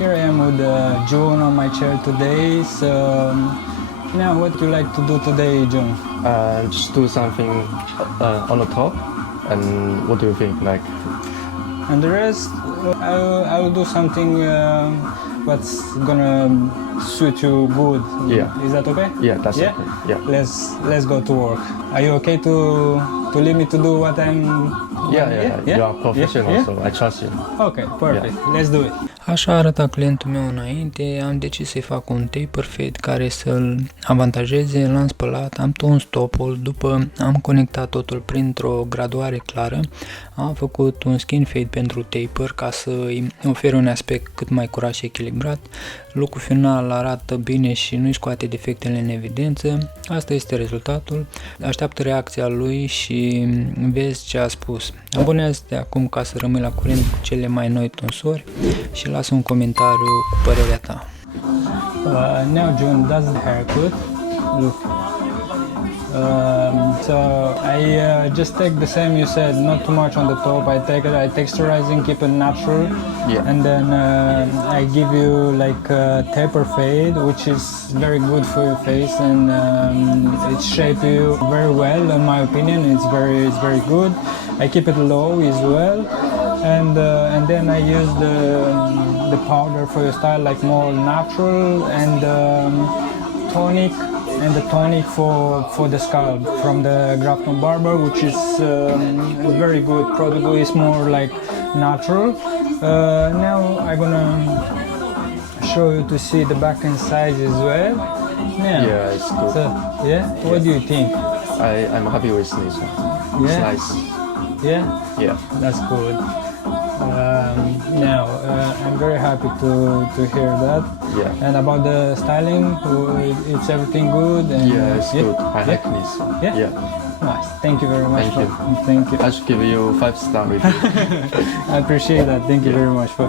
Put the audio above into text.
here I am with June on my chair today. So now, what do you like to do today, June? Just do something on the top. And what do you think? Like, and the rest, I will do something what's gonna suit you good. Yeah. Is that okay? Yeah, that's okay. Yeah. Let's go to work. Are you okay to leave me to do what I'm? Yeah. You are professional, so I trust you. Okay, perfect. Yeah. Let's do it. Așa arăta clientul meu înainte, am decis să-i fac un taper fade care să-l avantajeze, l-am spălat, am tuns topul, după am conectat totul printr-o graduare clară, am făcut un skin fade pentru taper ca să-i ofere un aspect cât mai curat și echilibrat, lucrul final arată bine și nu-i scoate defectele în evidență, asta este rezultatul, așteaptă reacția lui și vezi ce a spus. Abonează-te acum ca să rămâi la curent cu cele mai noi tunsori și lasă un comentariu cu părerea ta. Now June does the haircut. Look. So I just take the same you said, not too much on the top. I texturizing, keep it natural, and then I give you like a taper fade, which is very good for your face, and it shape you very well. In my opinion, it's very good. I keep it low as well, and then I use the powder for your style, like more natural, and tonic. And the tonic for the scalp from the Grafton Barber, which is very good product. It's more like natural. Now I'm gonna show you to see the back and sides as well. Yeah, it's good. So, what do you think? I'm happy with this one. It's nice. Yeah, That's good. Now I'm very happy to hear that. Yeah. And about the styling, it's everything good. And Yeah, it's good. I like this. Yeah? Nice. Thank you very much. Thank you. Thank you. I should give you 5-star review. I appreciate that. Thank you very much for.